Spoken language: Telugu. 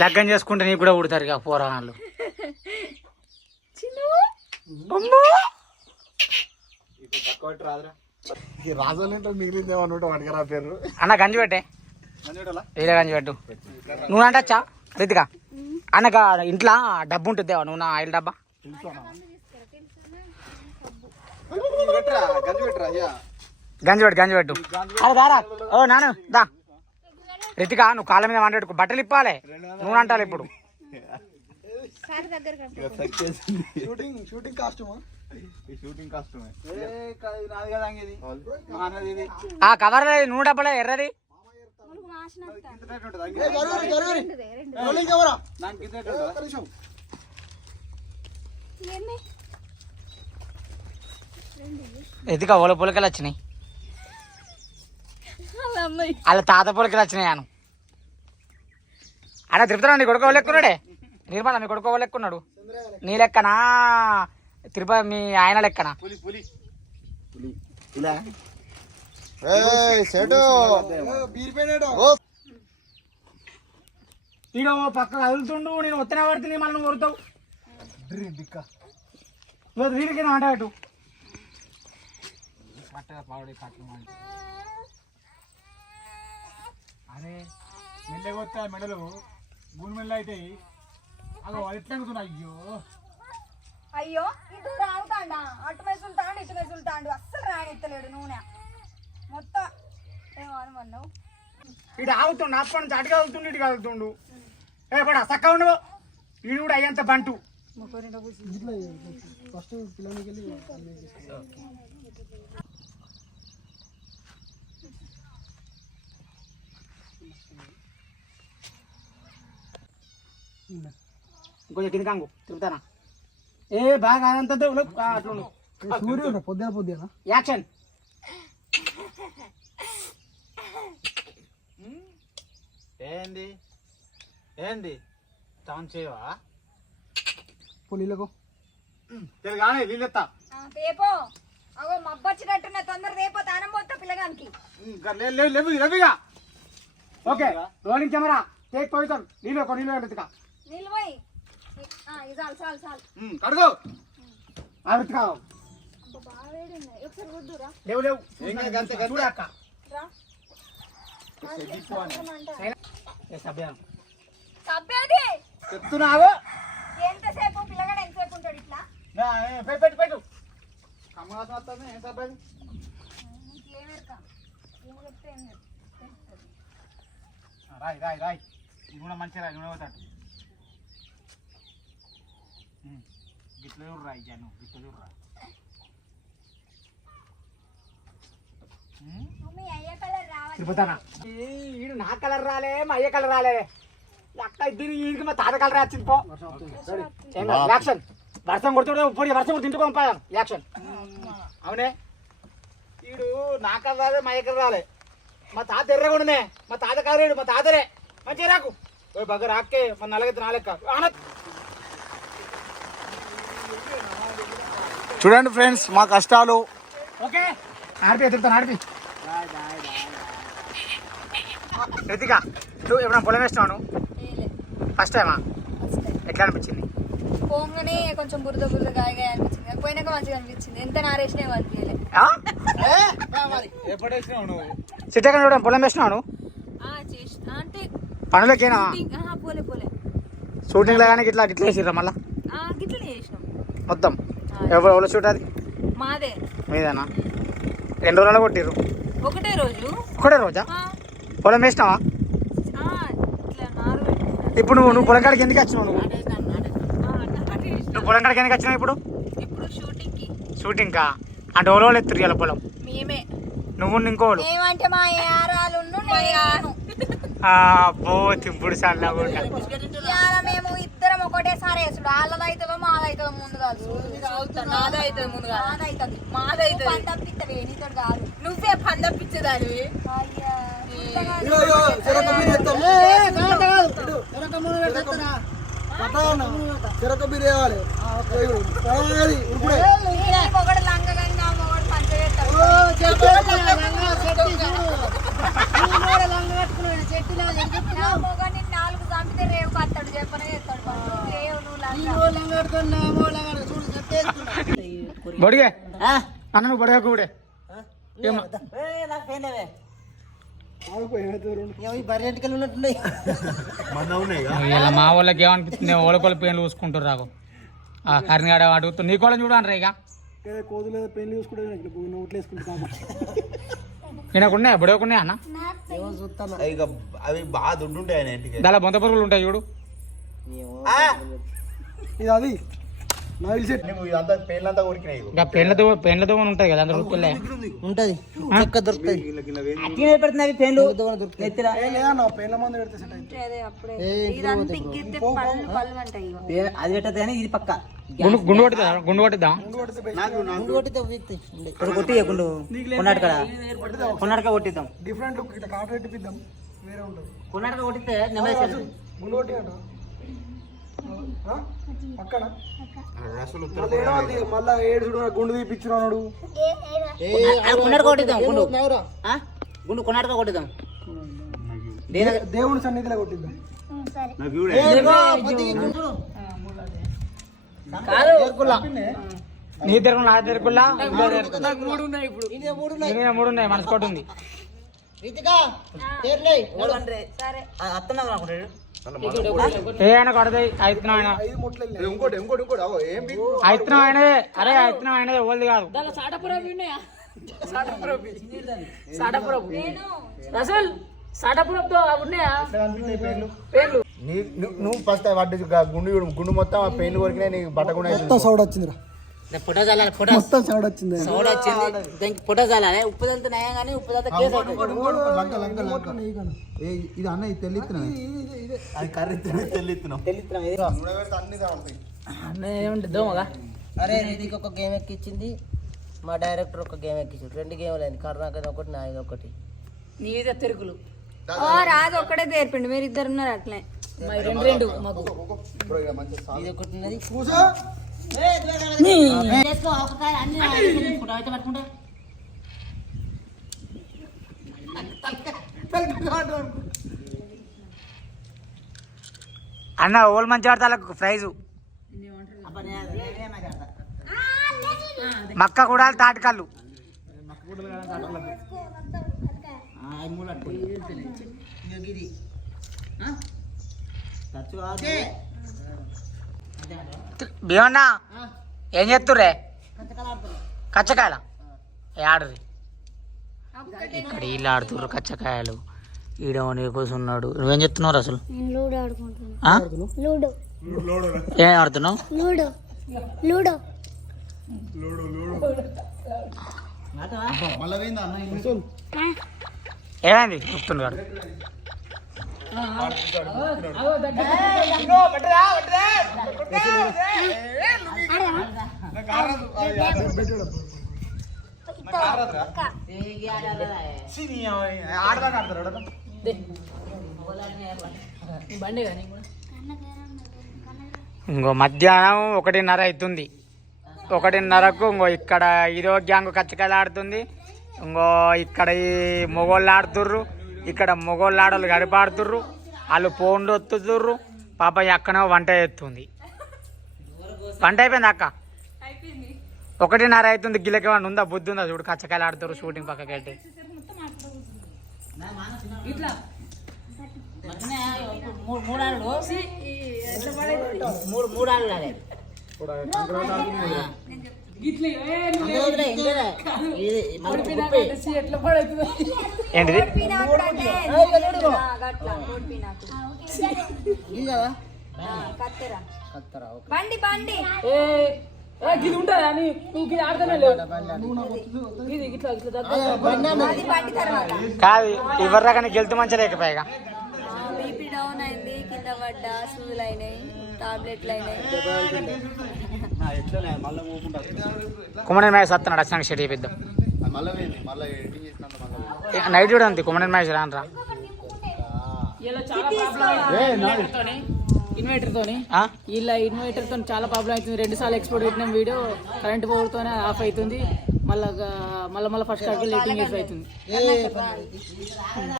లగ్గం చేసుకుంటే నీకు కూడా ఉడతారు ఇక పోరాళ్ళు. రాజోలేంటో మిగిలిందేమన్నట్టు వాడికి పేరు. అన్న గంజి పెట్టే, వేరే గంజి పెట్టు. నువ్వు అంటచ్చా రితిక అన్నక ఇంట్లో డబ్బు ఉంటుంది నువ్వు నా ఆయిల్ డబ్బా గంజి పెట్టు. అరే దారా ఓ నాను దా. రితిక నువ్వు కాళ్ళ మీద వంట బట్టలు ఇప్పాలి, నువ్వు అంటాలి ఇప్పుడు. ఆ కవర్ నువ్వు డబ్బలే ఎర్రది ఎదిక ఓల పొలకలు వచ్చినాయి, అలా తాత పొలకలు వచ్చినాయి. అను అన్న తిరుపతి నీ కొడుకు లెక్కున్నాడే, నిర్మల మీ కొడుకు లెక్కున్నాడు. నీ లెక్కనా తిరుపతి మీ ఆయన లెక్కనా? ఈడ పక్క కదులుతుండు, నేను ఒత్తిన పడితే మళ్ళీ నువ్వు కొడతావు. వీడికి ఆటటు అరే మెల్లగొత్తా మెడలు భూమి మెల్ల అయితే అగో ఎట్లా. అయ్యో అయ్యో ఇటు రావుతాండా, అటు మెసులుతాండు ఇటు మెసులుతాండు, అస్సలు రానిత్తలేడు నూనె మొత్తం. ఏమన్నావు ఇటు ఆగుతుండు, అప్పటి నుంచి అటు కదులుతుండు ఇటు కదులుతుండు. ఏ పడా చక్క ఉండు, వీడు కూడా అయ్యంత బంటు. ఇంకొంచెం కింది కాంగు తిరుగుతానా? ఏ బాగా అదంతా అట్లా సూర్యుడు పొద్దున యాక్షన్. ఏంది ఏంది టౌన్ చేయవా పొలిలకు తెలుగానే వీళ్ళెత్తా రేపో అగో మబ్బొచ్చినట్టున్న తొందర రేపో తానం పోతా పిల్లగానికి. లేవుగా. Okay rolling camera take position. నీళ్ళు ఎత్తుకా నిల్వై చాలు చాలు చాలు కడుగు ఎత్తుకా. బాగా వేడింది, ఒకసారి వద్దురా. లేవు చూడక్క చెప్తున్నావు. ఎంతసేపు పిల్లగాడు ఎంతసేపు ఉంటాడు ఇట్లా? పెట్టు రాయ్ నూనె మంచిగా రాయి, నూనె పోతాడు. గిట్ల రాయి జాను, గిట్ల రా. తిరుపతానా ఈడు నా కలర్ రాలే, మా అయ్య కలర్ రాలే, అక్క ఇద్దరు ఈడికి మా తాత కలర్ వచ్చింది. పో యాక్షన్. వర్షం కొడుతుండే వర్షం కొడుతు ఇంటికి పంపాను. యాక్షన్. అవునే ఈడు నా కలర్ రాలే, మా అయ్య కలర్ రాలే, మా తాత ఎర్రగొండనే, మా తాత కలరేడు, మా తాతరే మంచిగా రాకు. ఓ బగ్గర రాకే మన నలగైతే నాలెక్క. చూడండి ఫ్రెండ్స్ మా కష్టాలు. ఓకే ఆడిపి ఎదురుతాను ఆడిపి. రితిక నువ్వు ఎప్పుడన్నా పొలం వేసినావు? ఫస్ట్ టైమా? ఎట్లా అనిపించింది? పోగానే కొంచెం బురద గాయగా అనిపించింది, పోయినాక మంచిగా అనిపించింది. ఎంత నారేసినా అనిపించలే. సిట్టెక్కడ చూడ పొలం వేసినావు? అంటే పనులకేనా? పోలే షూటింగ్ లో కానీ ఇట్లా వేసిర్రా మళ్ళా గిట్లనే చేసినాం మొత్తం? ఎవరు షూట్ అది మాదే మీదేనా? 2 రోజులు కొట్టిర్రు? ఒకటే రోజా? పొలం వేసినావా? ఇప్పుడు నువ్వు పొలం కాడికి ఎందుకు వచ్చినావు? నువ్వు పొలం కాడికి ఎందుకు వచ్చినావు ఇప్పుడు? షూటింగ్ కా? అంటే ఎవరు ఎత్తురు ఇలా పొలం? మేమే. నువ్వు ఇంకోళ్ళు? ఏమంటే మా యారాలు అబ్బో తింపుడు సన్న కూడా. మేము ఇద్దరం ఒకటేసారి వేసుడు, వాళ్ళదైతుందో మాదైతుందో ముందు కాదు. నాదైతుంది ముందు కాదు, నాదైతుంది మాదైతుంది. పని తప్పిస్తావే నీతో కాదు, నువ్వే పని తప్పించేదానివి. ఒకటి లంగగా మొగడు పంచ బొడిగే అన్న నువ్వు బొడిగా కూడా ఇలా మా వాళ్ళకి ఏమనిపిస్తుంది ఓలకొల పెయిన్లు చూసుకుంటారు రాకు ఆ కర్ణగాడ అడుగుతూ నీ కూడా చూడండి రా ఇక నేనకున్నాయా బుడవకున్నాయా అన్న అవి బాగా దుడ్డుంటాయి ఆయన ఇంటికి. దాని బొంత పురుగులు ఉంటాయి చూడు ఇది అది నాకు తెలిసి ఇదంతా పేర్లంతా కొరికినాయి ఇగో. ఇంకా పెండ్లతో ఉంటాయి కదా అందులో ఉప్పులే ఉంటది చెక్క దొరుకుతాయి పేర్ల మంది పెడితే సెట్ అయితే అది పెట్టదు కానీ ఇది పక్క గుండు కొట్టిద్దాం గుండు కొట్టితే కొట్టి కొన్నాటక కొట్టిద్దాం డిఫరెంట్ లుక్ ఇట్లా కాట పెట్టిద్దాం వేరే ఉంటుంది కొన్నాటక కొట్టితే నెమ్మది గుండు కొట్టి అంట పక్కన అసలు మళ్ళా ఏడు చూడు గుండు తీపిచ్చినాడు కొన్నాటక కొట్టిద్దాం గుండు గుండు కొన్నాటక కొట్టిద్దాం దేవుని సన్నిధిలో కొట్టిద్దాం నీ తిరుగులు నా తిరుగులా మూడు ఉన్నాయి మనసు కొట్టు ఉంది ఏ ఆయన కొడతాయి అయిత్రం ఆయన ఇంకోటి ఏం అయిత్రం ఆయనదే అరే అయిత్రం ఆయనదే ఓల్ది కాదు నువ్వు ఫస్ట్ వాటి గుండు మొత్తం ఆ పెయిన్లు కొరికినాయి నీకు బట్ట కూడా సౌడ్ వచ్చిందిరా ఫోటో చాలాలి ఫోటో మొత్తం సౌడ్ వచ్చింది సౌడ్ వచ్చింది దానికి ఫోటో చాలాలి ఉప్పు తంత నయం కానీ ఉప్పు తంత కేసు ఇది అన్న ఇది తెల్లిస్తున్నా అది కర్రీ తెల్లిస్తున్నాం ఏముంటుంది దోమగా అరే నీకు ఒక గేమ్ ఎక్కిచ్చింది మా డైరెక్టర్ ఒక గేమ్ ఎక్కించాడు 2 గేమ్లు అయింది కర్ణాకర్ ఒకటి నాది ఒకటి నీదే తిరుగులు రాదు ఒక్కడే తెరిపిండు మీరు ఇద్దరు ఉన్నారు అట్లే రెండు మాకు ఇది ఒకటి ఉన్నది అన్న ఓల్ మంచి ఆడతాలకు ప్రైజు మక్క కూడా తాటికల్లు భీమన్నా ఏం చేస్తుర్రే కచ్చకాయల ఆడరి ఇక్కడ వీళ్ళు ఆడుతుర్రు కచ్చకాయలు ఈడ కూర్చున్నాడు నువ్వేం చెప్తున్నావు అసలు ఏం ఆడుతున్నావు ఏమైంది చెప్తున్నాడు ఇంకో మధ్యాహ్నం 1:30 అవుతుంది 1:30కు ఇంకో ఇక్కడ ఇదో గ్యాంగ్ కచ్చకాయలు ఆడుతుంది ఇంకో ఇక్కడ ఈ మొగోళ్ళు ఆడుతుర్రు ఇక్కడ మొగోళ్ళు ఆడోళ్ళు గడిపాడుతుర్రు వాళ్ళు ఫోన్లు వత్తుతుర్రు పాప అక్కనే వంట చేస్తుంది వంట అయిపోయింది అక్క 1:30 అవుతుంది గిల్లకి వాడిని ఉందా బుద్ధి ఉందా చూడు కచ్చకాయలు ఆడుతుర్రు షూటింగ్ పక్కకి వెళ్తే ఏంటిది బండి బండి కాదు ఇవ్వరా కానీ గెలుతూ మంచిగా లేకపోయాగా బీపీ డౌన్ అయింది కింద పడ్డా సూదులు అయినాయి టాబ్లెట్లు అయినాయి కుమ్మడి మ్యాచ్ వస్తున్నాడు వచ్చినాక షెడ్ చేపిద్దాం నైట్ కూడా ఉంది కుమ్మడి మ్యాచ్ రానరా ఇన్వర్టర్ తోని ఇలా ఇన్వర్టర్ తో చాలా ప్రాబ్లం అవుతుంది 2 సార్లు ఎక్స్పోర్ట్ పెట్టిన వీడియో కరెంట్ పోవడంతోనే ఆఫ్ అవుతుంది మళ్ళీ ఫస్ట్ లైటింగ్ యూజ్ అవుతుంది